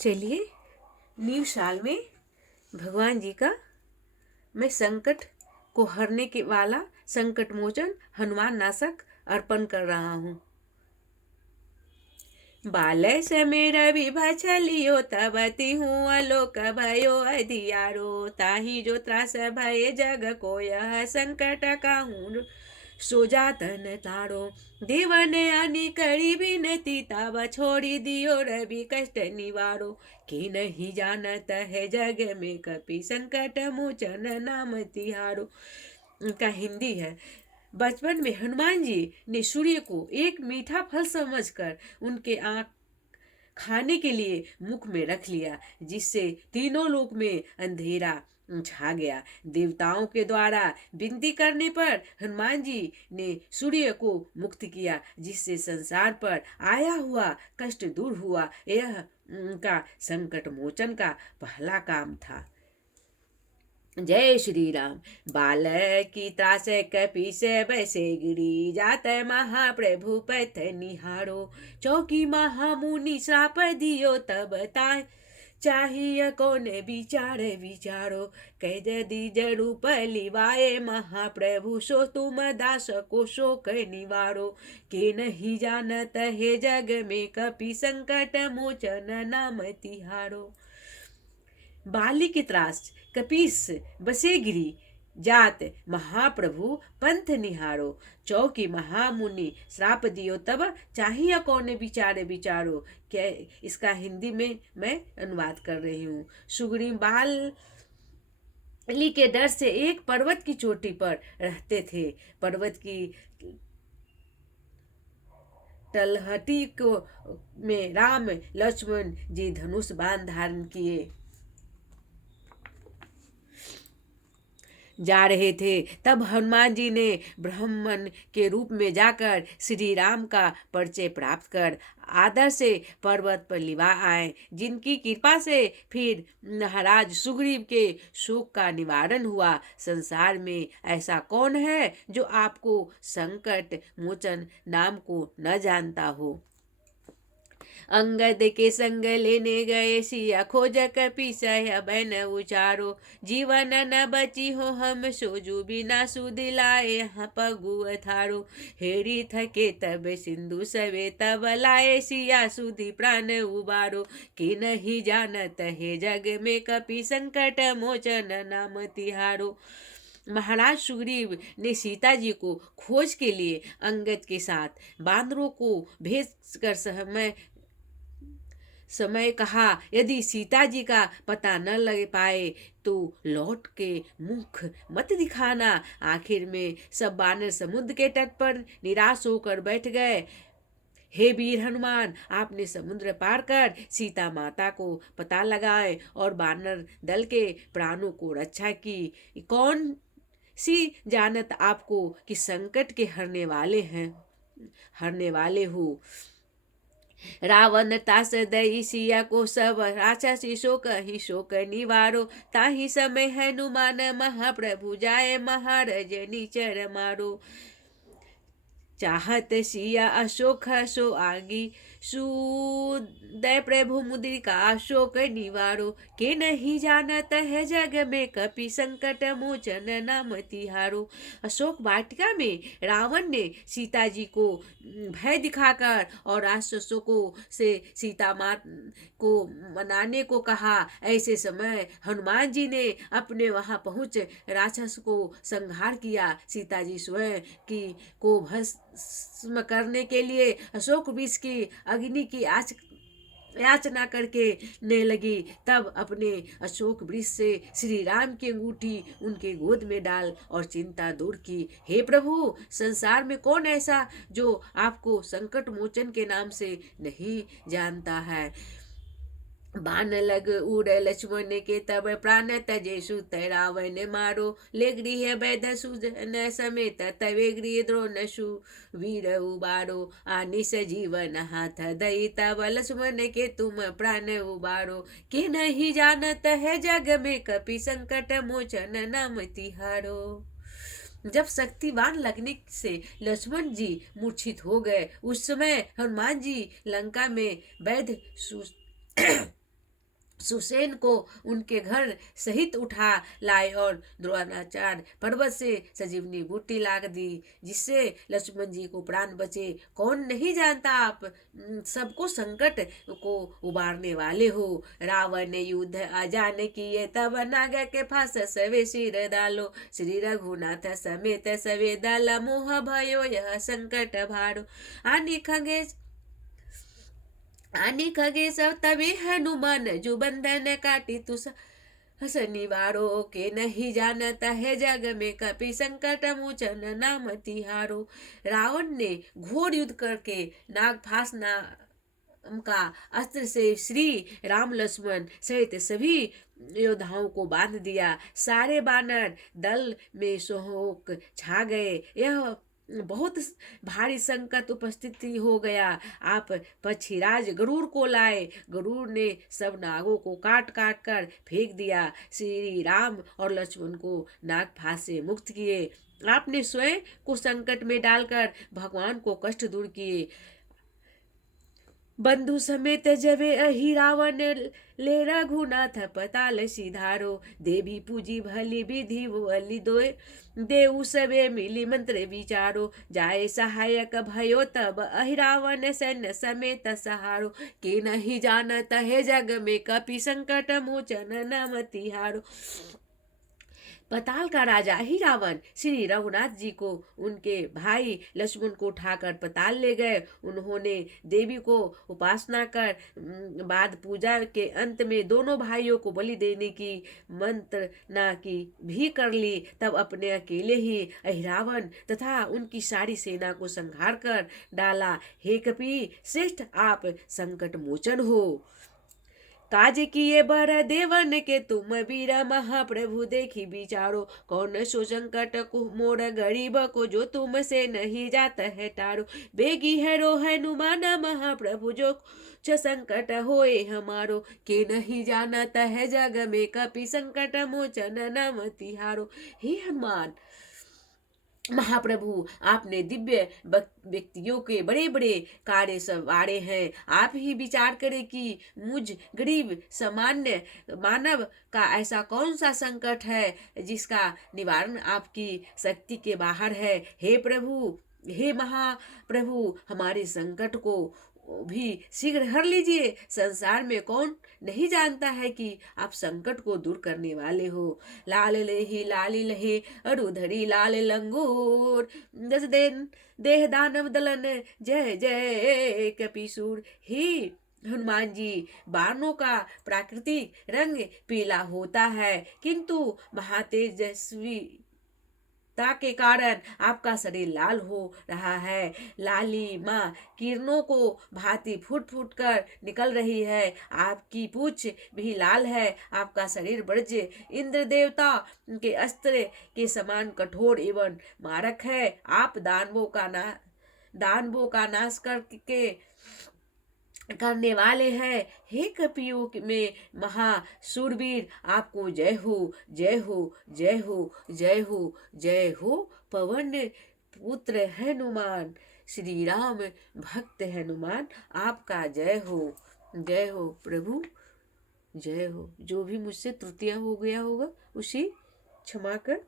चलिए न्यू साल में भगवान जी का मैं संकट को हरने के वाला संकट मोचन हनुमान नाशक अर्पण कर रहा हूँ। बालय समय रवि भछलियो तब तिहूँ आलोक भयो अधियारो ताहि जो त्रास भय जग को यह संकट काहूँ सो जातन तारो देवन अनि करी बिनती तब छोड़ी दियो रवि कष्ट निवारो कि नहीं जानत है जग में कपि संकट मोचन नाम तिहारो। का हिंदी है, बचपन में हनुमान जी ने सूर्य को एक मीठा फल समझकर उनके आँख खाने के लिए मुख में रख लिया, जिससे तीनों लोक में अंधेरा छा गया। देवताओं के द्वारा विनती करने पर हनुमान जी ने सूर्य को मुक्त किया, जिससे संसार पर आया हुआ कष्ट दूर हुआ। यह उनका संकट मोचन का पहला काम था। जय श्री राम। बालक की त्रास कपीस बैसे गिरी जात महाप्रभु पथ निहारो चौकी महामुनि श्राप दियो तब ताय चाहिए कौन विचार विचारो कह यदि जरूप लिवाए महाप्रभु सो तुम दास को शोक निवारो के नहीं जानत है जग में कपि संकट मोचन नाम तिहारो। बाली की त्रास कपीस बसे गिरी जात महाप्रभु पंथ निहारो चौकी महामुनि श्राप दियो तब चाहिए कौन विचारे विचारो। क्या इसका हिंदी में मैं अनुवाद कर रही हूँ। सुग्रीव बाली के डर से एक पर्वत की चोटी पर रहते थे। पर्वत की तलहटी को में राम लक्ष्मण जी धनुष बाण धारण किए जा रहे थे। तब हनुमान जी ने ब्राह्मण के रूप में जाकर श्री राम का परिचय प्राप्त कर आदर से पर्वत पर लिवा आए, जिनकी कृपा से फिर महाराज सुग्रीव के शोक का निवारण हुआ। संसार में ऐसा कौन है जो आपको संकट मोचन नाम को न जानता हो। अंगद के संग लेने गए सिया खोज कपीस बन उचारो जीवन न बची हो हम सोजू बिना सुदिलाए यहाँ पगु थारो हेरी थके तब सिंधु सवे तब लाए सिया सुधि प्राण उबारो कि नहीं जानत है जग में कपि संकट मोचन नाम तिहारो। महाराज सुग्रीव ने सीता जी को खोज के लिए अंगद के साथ बांदरों को भेज कर समय कहा, यदि सीता जी का पता न लग पाए तो लौट के मुख मत दिखाना। आखिर में सब बानर समुद्र के तट पर निराश होकर बैठ गए। हे वीर हनुमान, आपने समुद्र पार कर सीता माता को पता लगाए और बानर दल के प्राणों को रक्षा की। कौन सी जानत आपको कि संकट के हरने वाले हो। रावण तास दई सिया को सब राक्षसी शोक ही शोक निवारो ताहि समय हनुमान महाप्रभु जाए महाराज नीचर मारो चाहत सिया अशोक सो आगी सुदय प्रभु मुद्रिका शोक निवारो के नहीं जानत है जग में कपि संकट मोचन नाम तिहारो। अशोक वाटिका में रावण ने सीता जी को भय दिखाकर और राक्षसों से सीता माँ को मनाने को कहा। ऐसे समय हनुमान जी ने अपने वहां पहुंच राक्षस को संहार किया। सीता जी स्वयं को भस्म करने के लिए अशोक वृक्ष की अग्नि की याचना करके ने लगी। तब अपने अशोक वृक्ष से श्री राम की अंगूठी उनके गोद में डाल और चिंता दूर की। हे प्रभु, संसार में कौन ऐसा जो आपको संकट मोचन के नाम से नहीं जानता है। बाण लग उड़ लक्ष्मण के तब प्राण तजे सुत रावण मारो ले गृह वैद सुजन समेत तवे गृह द्रोण वीर उबारो आनिस जीवन हाथ दई तब लक्ष्मण के तुम प्राण उबारो के नहीं जानत है जग में कपि संकट मोचन नाम तिहारो। जब शक्तिवान लगने से लक्ष्मण जी मूर्छित हो गए, उस समय हनुमान जी लंका में वैद सुसेन को उनके घर सहित उठा लाए और द्रोणाचार्य पर्वत से सजीवनी बूटी ला दी, जिससे लक्ष्मण जी को प्राण बचे। कौन नहीं जानता आप सबको संकट को उबारने वाले हो। रावण ने युद्ध अजान किए, तब नाग के फांस सवे सिर डालो। श्री रघुनाथ समेत सवे दल, मोह भयो यह संकट भारो। आनी खगे सब तबे हनुमान, जो बंधन काटी तुस हस निवारो। के नहीं जानता है जग में कपि, संकट मोचन नाम तिहारो। रावण ने घोर युद्ध करके नागफास नाम का अस्त्र से श्री राम लक्ष्मण सहित सभी योद्धाओं को बांध दिया। सारे वानर दल में शोक छा गए। यह बहुत भारी संकट उपस्थिति हो गया। आप पक्षीराज गरुड़ को लाए। गरुड़ ने सब नागों को काट काट कर फेंक दिया। श्री राम और लक्ष्मण को नाग फांस से मुक्त किए। आपने स्वयं को संकट में डालकर भगवान को कष्ट दूर किए। बंधु समेत जबे अहि रावण, ले रघुनाथ पताल सिधारो। देवी पूजी भली विधि बलि दोय, देऊ सबे मिली मंत्र विचारो। जाए सहायक भयो तब अहि रावण, सैन्य समेत सहारो। के नहीं जानत है जग में कपि, संकट मोचन नाम तिहारो। पताल का राजा ही रावण श्री रघुनाथ जी को उनके भाई लक्ष्मण को उठाकर पताल ले गए। उन्होंने देवी को उपासना कर बाद पूजा के अंत में दोनों भाइयों को बलि देने की मंत्रणा की भी कर ली। तब अपने अकेले ही अहिरावण तथा उनकी सारी सेना को संहार कर डाला। हे कपि श्रेष्ठ, आप संकट मोचन हो। काज किए बर देवन के तुम वीर, महाप्रभु देखी विचारो। कौन सो संकट को मोर गरीब को, जो तुम से नहीं जाता है टारो। बेगी है रो हनुमान महाप्रभु, जो संकट होए हमारो। के नहीं जानता है जग में कपि, संकट मोचन नाम तिहारो। हे हनुमान महाप्रभु, आपने दिव्य व्यक्तियों के बड़े बड़े कार्य सवारे हैं। आप ही विचार करें कि मुझ गरीब सामान्य मानव का ऐसा कौन सा संकट है जिसका निवारण आपकी शक्ति के बाहर है। हे प्रभु, हे महाप्रभु, हमारे संकट को भी शीघ्र हर लीजिए। संसार में कौन नहीं जानता है कि आप संकट को दूर करने वाले हो। लाल लेही लाली लहे, अरुधरी लाल लंगूर। दस दिन देह दानव दलन, जय जय कपिसूर। ही हनुमान जी, बाणों का प्राकृतिक रंग पीला होता है, किंतु महातेजस्वी के कारण आपका शरीर लाल हो रहा है। लाली माँ किरणों को भांति फूट फूट कर निकल रही है। आपकी पूंछ भी लाल है। आपका शरीर ब्रज इंद्र देवता के अस्त्र के समान कठोर एवं मारक है। आप दानवों का नाश करके करने वाले हैं। हे कपियों में महाशूरवीर, आपको जय हो, जय हो, जय हो, जय हो, जय हो। पवन पुत्र हनुमान, श्री राम भक्त हनुमान, आपका जय हो, जय हो प्रभु, जय हो। जो भी मुझसे त्रुटियां हो गया होगा उसे क्षमा कर